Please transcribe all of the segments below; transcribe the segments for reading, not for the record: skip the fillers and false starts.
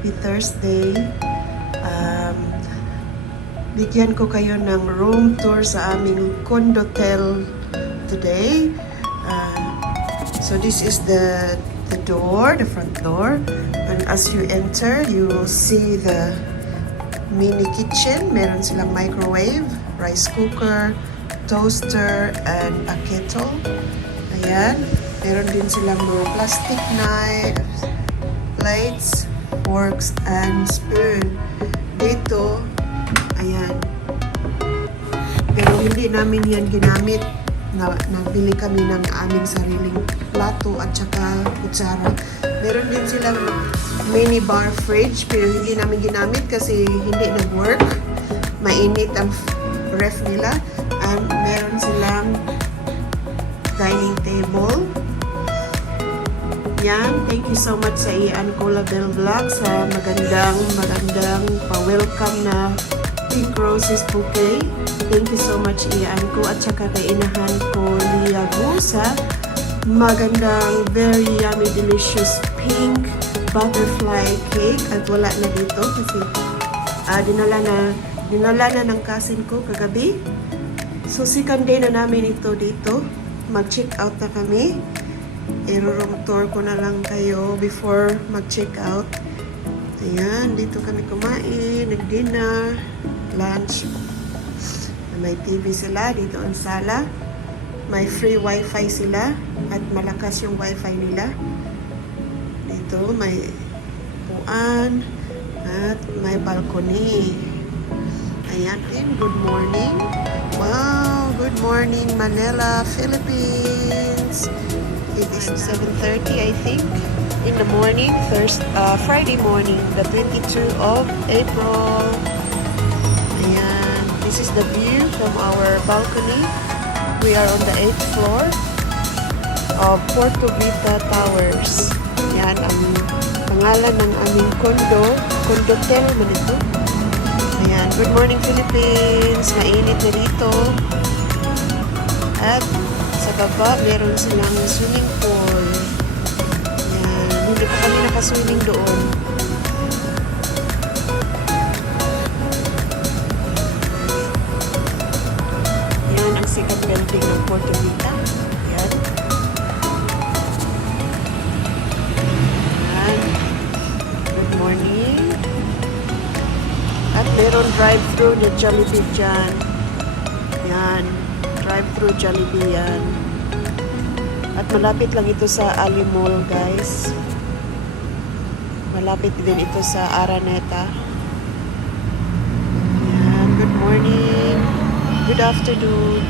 happy Thursday. Bigyan ko kayo ng room tour sa aming condotel today. So this is the door, the front door. And as you enter, you will see the mini kitchen. Meron silang microwave, rice cooker, toaster, and a kettle. Ayan. Meron din silang mga plastic knives, plates, forks, and spoon. Dito, ayan. Pero hindi namin yan ginamit. Nabili kami ng aming sariling plato at saka kutsara. Meron din silang mini bar fridge pero hindi namin ginamit kasi hindi nag-work. Mainit ang ref nila. And meron silang dining table. Yan. Thank you so much sa Ian Colabel Vlog sa magandang pa-welcome na pink roses bouquet. Thank you so much Ian ko at saka kay inahan ko Liago sa magandang very yummy delicious pink butterfly cake at wala na dito kasi dinala na ng cousin ko kagabi. So second day na namin ito dito. Mag-check out na kami. I-room tour ko na lang kayo before mag-check out. Ayan, dito kami kumain, nag-dinner, lunch. May TV sila dito ang sala. May free wifi sila at malakas yung wifi nila. Dito may puan at may balcony. Ayan din, good morning. Wow, good morning Manila, Philippines. It is 7:30 I think in the morning, Friday morning, the 22 of April. Ayan, this is the view from our balcony. We are on the 8th floor of Puerto Vita Towers. Yan ang pangalan ng aming condotel man ito. Ayan, good morning Philippines. Mainit na dito. At sa baba, meron silang swimming pool. Ayan, hindi pa kami nakaswimming doon. Ayan ang second building ng Puerto Vita. Ayan. Ayan. Good morning. At meron drive-thru na Jollibee dyan. Ayan. Drive-thru Jollibee yan. At malapit lang ito sa Ali Mall, guys. Malapit din ito sa Araneta. Ayan. Good morning. Good afternoon.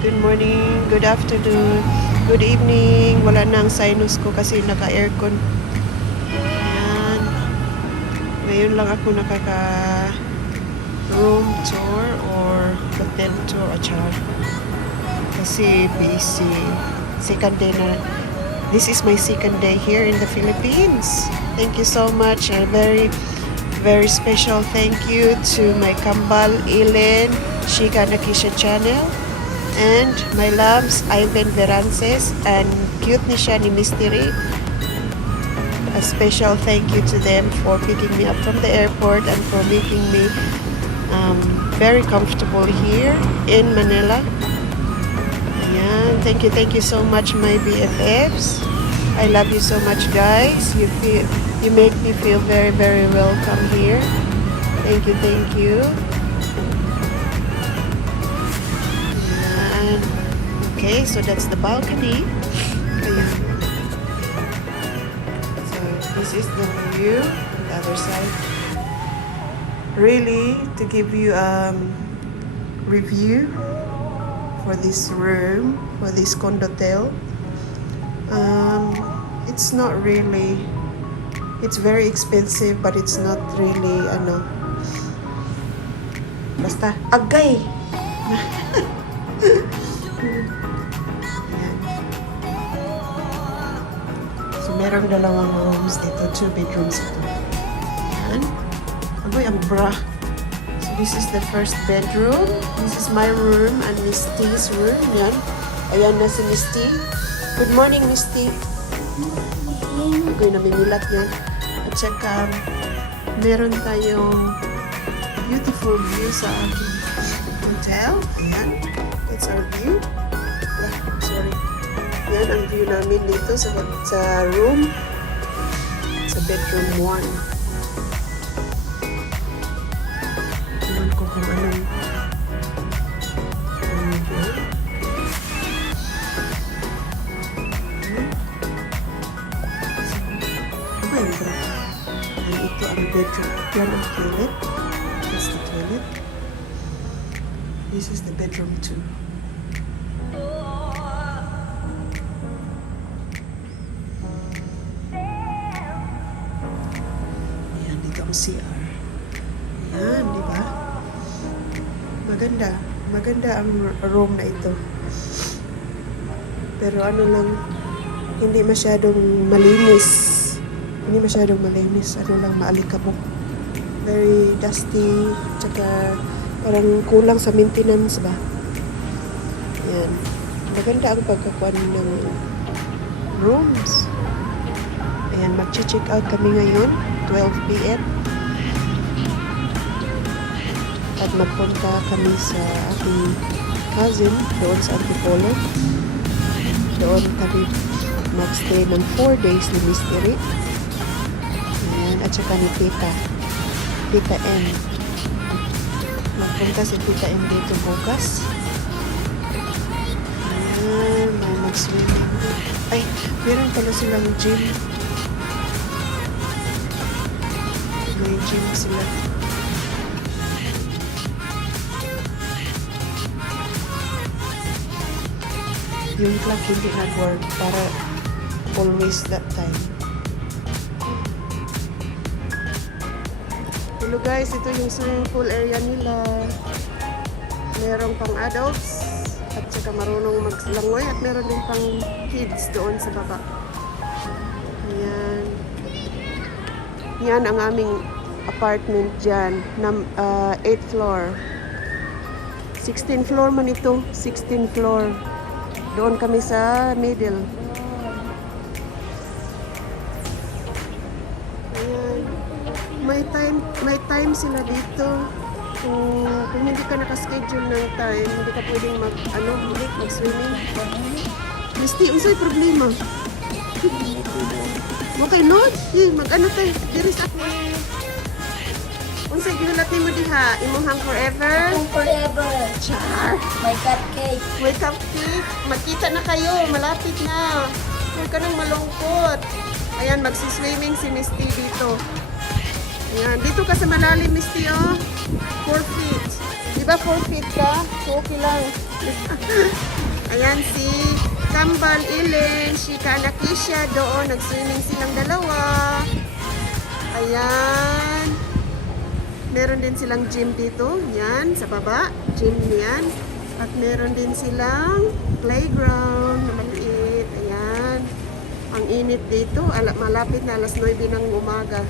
Good morning. Good afternoon. Good evening. Wala na ang sinus ko kasi naka-aircon. Ayan. Ngayon lang ako room tour or hotel tour kasi busy. Second day na. This is my second day here in the Philippines. Thank you so much. A very, very special thank you to my kambal, Ellen, Shika Nakisha channel, and my loves, Ivan Verances, and cute ni siya ni Mystery. A special thank you to them for picking me up from the airport and for making me very comfortable here in Manila. Ayan. Thank you so much my BFFs. I love you so much guys. You make me feel very, very welcome here. Thank you. Ayan. Okay, so that's the balcony. Ayan. So this is the view on the other side. Really, to give you a review for this room, for this condotel, it's not really, it's very expensive but it's not really, basta, agay! So, meron dalawang rooms dito, 2 bedrooms ito. Ayan. Agoy, ang bra. So, this is the first bedroom. This is my room and Miss T's room. Yan. Ayan na si Miss T. Good morning, Miss T. Agoy, namimilat yan. At saka, meron tayong beautiful view sa ating hotel. Ayan. That's our view. Sorry. Yan ang view namin dito sa room. Sa bedroom 1. Tingnan ko kung anong view. Ano yung bra? And ito ang bedroom. Yan ang toilet. That's the toilet. This is the bedroom 2. Ayan, dito ang CR. Ayan, di ba? Maganda. Maganda ang room na ito. Pero ano lang, hindi masyadong malinis. Hindi masyadong malinis. Ano lang, maalikabok. Very dusty. Tsaka parang kulang sa maintenance ba? Yan. Maganda ang pagkakuan ng rooms. Ayan, mag-check out kami ngayon. 12 p.m. At magpunta kami sa aking cousin doon sa Antipolo. Doon kami mag-stay ng 4 days ni Mystery. Ayan, at saka ni Tita M. Magpunta si Tita M dito bukas. Ayan, may mag-swimming. Ay, meron pala silang gym. May gym sila. Yung clock hindi nag-work para always that time. Hello guys, ito yung swimming pool area nila. Merong pang adults at saka marunong maglangoy at meron din pang kids doon sa baba. Ayan. Yan ang aming apartment dyan. 8th floor. 16th floor man ito. 16th floor. Doon kami sa middle. Ayan. May time sila dito. Kung hindi ka nakaschedule ng time, hindi ka pwedeng mag-swimming. Misty, unsay problema? Okay, no? Mag-ano tayo? Diris ako. Unsay ginulat nimo diha? Imuhang forever? Forever. Char! My cupcake. May cupcake. Magkita na kayo. Malapit na. Huwag ka nang malungkot. Ayan, magsiswimming si Misty dito. Ayan, dito ka sa malalim, Misty, oh. 4 feet. Di ba 4 feet ka? So, okay lang. Ayan, si Kambal, Ilin, Shika, Nakisha, doon. Nag-swimming silang dalawa. Ayan. Meron din silang gym dito. Yan, sa baba. Gym yan. At meron din silang playground na maliit. Ayan. Ang init dito. Malapit na alas 9 ng umaga.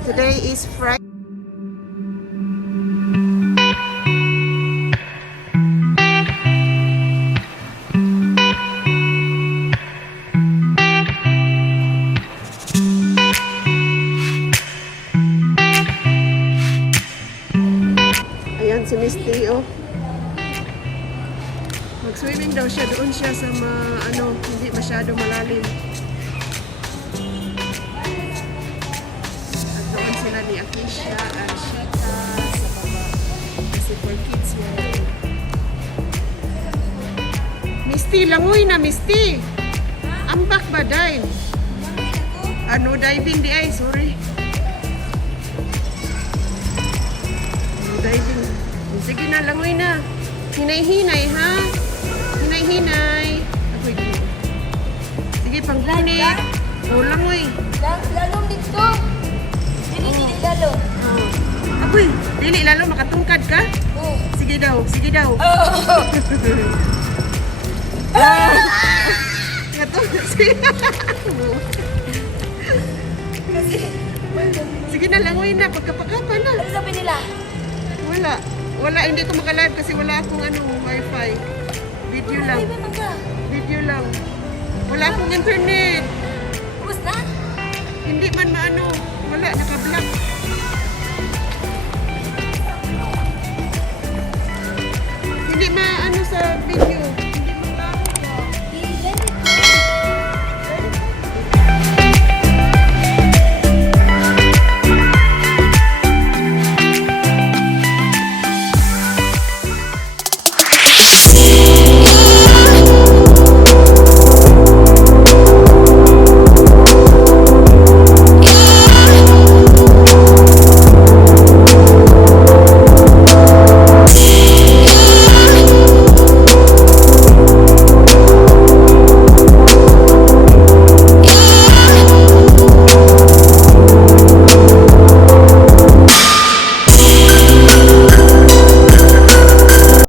Today is Friday. Ayan si Misty, oh. Mag-swimming daw siya. Doon siya sa hindi masyado malalim. At doon sila ni Akisha at Shika sa baba. Kasi for kids yan. Misty, langoy na, Misty. Ambak ba, dive? Ano, diving di ay, sorry. Diving. Sige na, langoy na. Hinay-hinay, ha? Hinay-hinay. Ako'y dito. Sige, pangkunik. O, langoy. Lalong dito. Dili lalo. Ako'y, dili lalo, makatungkad ka? Sige daw, sige daw. Katungkad, sige. Sige na, langoy na. Pagkapagkapa na. Ano sabi nila? Wala, hindi ko makalive kasi wala akong wifi. Video lang. Video lang. Wala akong internet. Tapos na? Hindi man wala naka-block. Hindi maano sa video.